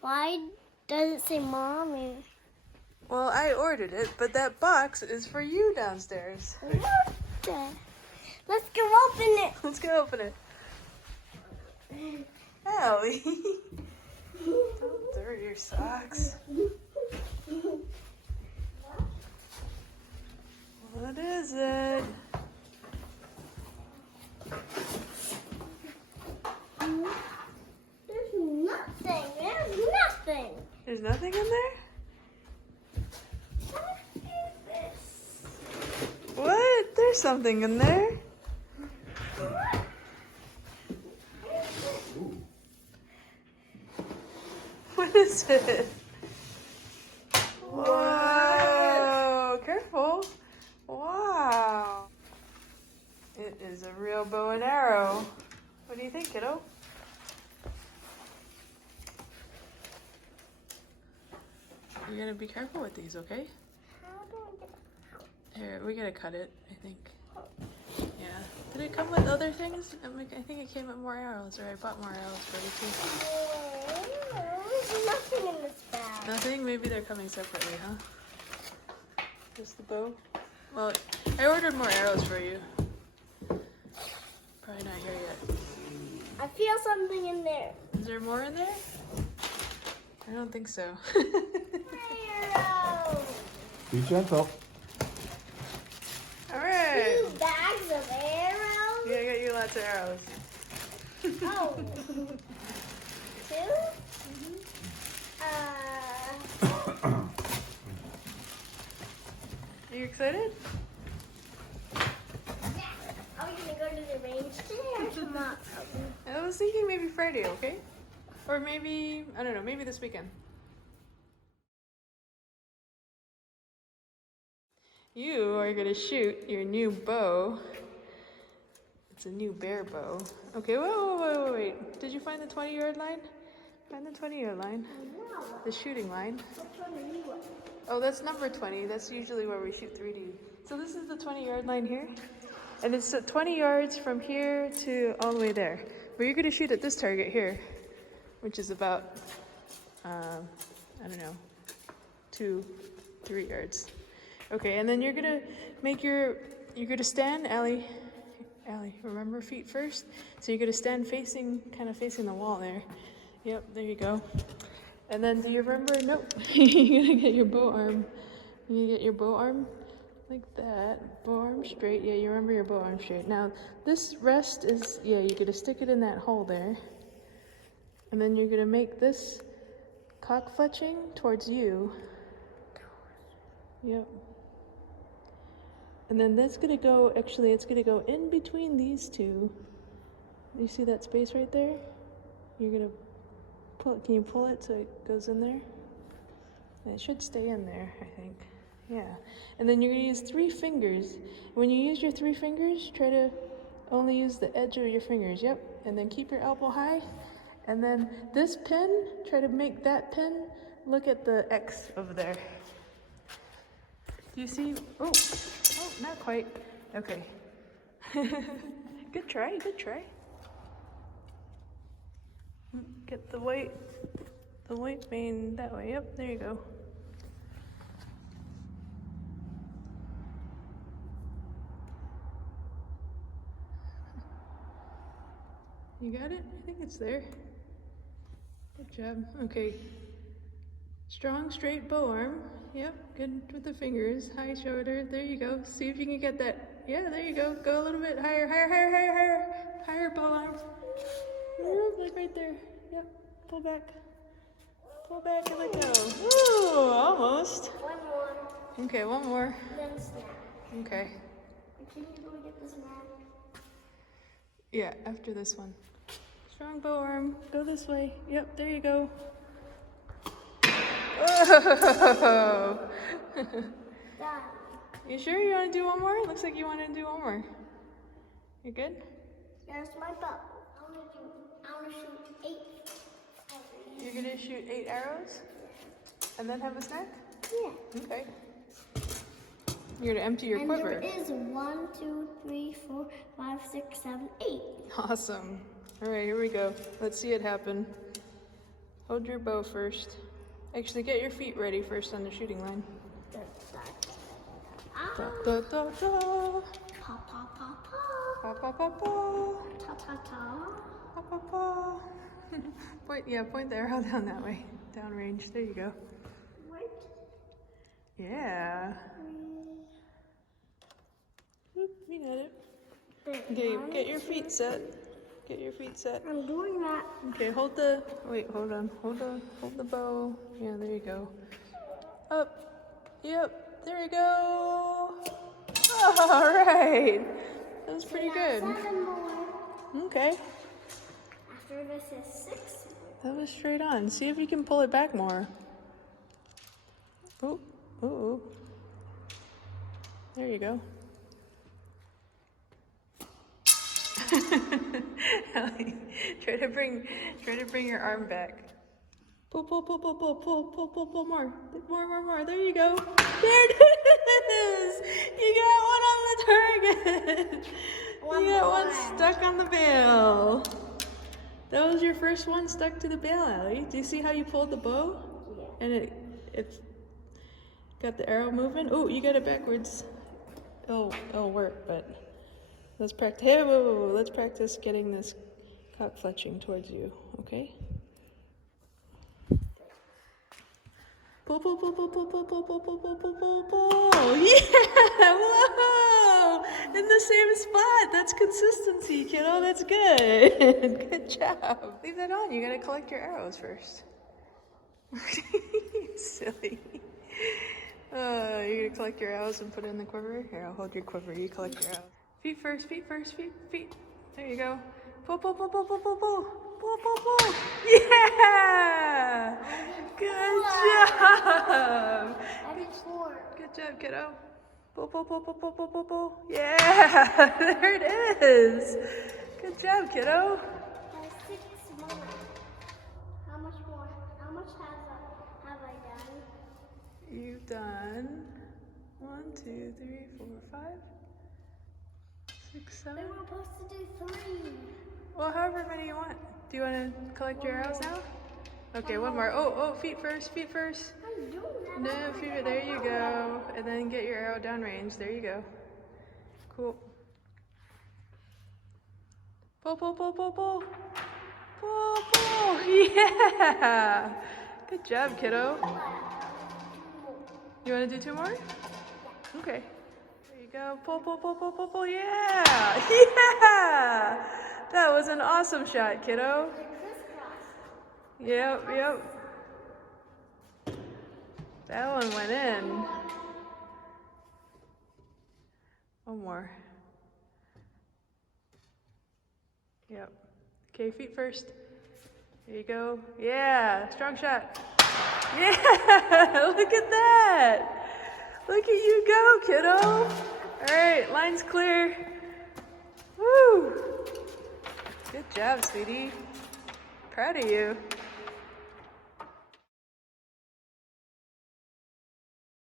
Why does it say mommy? Well, I ordered it, but that box is for you downstairs. What the? Let's go open it. Let's go open it. Allie. Don't dirty your socks. What is it? There's nothing. There's nothing. There's nothing in there? What is this? What? There's something in there. What is it? Whoa! Careful. Wow. It is a real bow and arrow. What do you think, kiddo? You're gonna be careful with these, okay? How do I get out? Here, we gotta cut it, I think. Yeah. Did it come with other things? I think it came with more arrows, or I bought more arrows for you too. There's nothing in this bag. Nothing? Maybe they're coming separately, huh? Just the bow? Well, I ordered more arrows for you. Probably not here yet. I feel something in there. Is there more in there? I don't think so. Arrow. Be gentle. Alright. 2 bags of arrows. Yeah, I got you lots of arrows. Oh. 2? Are you excited? Are we gonna go to the range today or tomorrow? I was thinking maybe Friday, okay? Or maybe, I don't know, maybe this weekend. You are gonna shoot your new bow. It's a new bear bow. Okay, wait. Did you find the 20-yard line? Find the 20-yard line. The shooting line. Which one are you on? Oh, that's number 20. That's usually where we shoot 3D. So this is the 20-yard line here. And it's 20 yards from here to all the way there. But you're gonna shoot at this target here, which is about, I don't know, 2-3 yards. Okay, and then you're gonna you're gonna stand, Allie, remember feet first? So you're gonna stand kind of facing the wall there. Yep, there you go. And then do you remember, nope, you're gonna get your bow arm. You get your bow arm like that, bow arm straight. Yeah, you remember your bow arm straight. Now, this rest is, yeah, you're gonna stick it in that hole there. And then you're gonna make this cock fletching towards you. Yep. And then that's gonna go, actually it's gonna go in between these two. You see that space right there? You're gonna pull it, can you pull it so it goes in there? And it should stay in there, I think. Yeah. And then you're gonna use 3 fingers. When you use your 3 fingers, try to only use the edge of your fingers, yep. And then keep your elbow high. And then this pin, try to make that pin look at the X over there. Do you see? Oh, not quite. Okay. Good try, good try. Get the white vein that way. Yep, there you go. You got it? I think it's there. Good job. Okay. Strong, straight bow arm. Yep, good with the fingers. High shoulder. There you go. See if you can get that. Yeah, there you go. Go a little bit higher, higher bow arm. Like right there. Yep. Pull back and let go. Ooh, almost. One more. Okay, one more. Then snap. Okay. Can you go get the snap? Yeah, after this one. Strong bow arm. Go this way. Yep, there you go. Whoa! Done. You sure you want to do one more? Looks like you want to do one more. You good? Here's my bow. I want to shoot 8. You're gonna shoot 8 arrows? And then have a snack? Yeah. Okay. You're gonna empty your quiver. And there is 1, 2, 3, 4, 5, 6, 7, 8. Awesome. All right, here we go. Let's see it happen. Hold your bow first. Actually, get your feet ready first on the shooting line. Da, da, da, da. Pa pa pa pa. Pa, pa, pa, pa. Ta ta ta. Pa, pa, pa. Point the arrow down that way. Down range. There you go. Right. Yeah. Oop, you got it. There. Okay, get your feet set. Get your feet set. I'm doing that. Okay, hold on. Hold the bow. Yeah, there you go. Up. Yep, there you go. All right. That was pretty good. 7 more. Okay. After this is 6. That was straight on. See if you can pull it back more. Oh, ooh. There you go. Ellie, try to bring your arm back. Pull more. More. There you go. There it is. You got one on the target. You got one stuck on the bail. That was your first one stuck to the bail, Ellie. Do you see how you pulled the bow? Yeah. And it's got the arrow moving. Oh, you got it backwards. It'll work, but let's practice. Hey, whoa. Let's practice getting this cock fletching towards you, okay? Pull. Yeah! Whoa! In the same spot. That's consistency, kiddo. That's good. Good job. Leave that on. You gotta collect your arrows first. Silly. You're gonna collect your arrows and put it in the quiver? Here, I'll hold your quiver. You collect your arrows. Feet first. Feet. There you go. Pull. Yeah! Good job! I did 4. Good job, kiddo. Pull. Yeah! There it is! Good job, kiddo. That's 6 more. How much more? How much have I done? You've done 1, 2, 3, 4, 5, 6, 7. We were supposed to do 3. Well, however many you want. Do you want to collect your arrows now? Okay, one more. Oh, feet first. I'm doing that. No, feet. There you go. And then get your arrow downrange. There you go. Cool. Pull. Yeah! Good job, kiddo. You want to do 2 more? Okay. There you go. Pull. Yeah! Yeah! That was an awesome shot, kiddo. Yep. That one went in. One more. Yep. Okay, feet first. There you go. Yeah, strong shot. Yeah, look at that. Look at you go, kiddo. All right, line's clear. Woo. Good job, sweetie. Proud of you.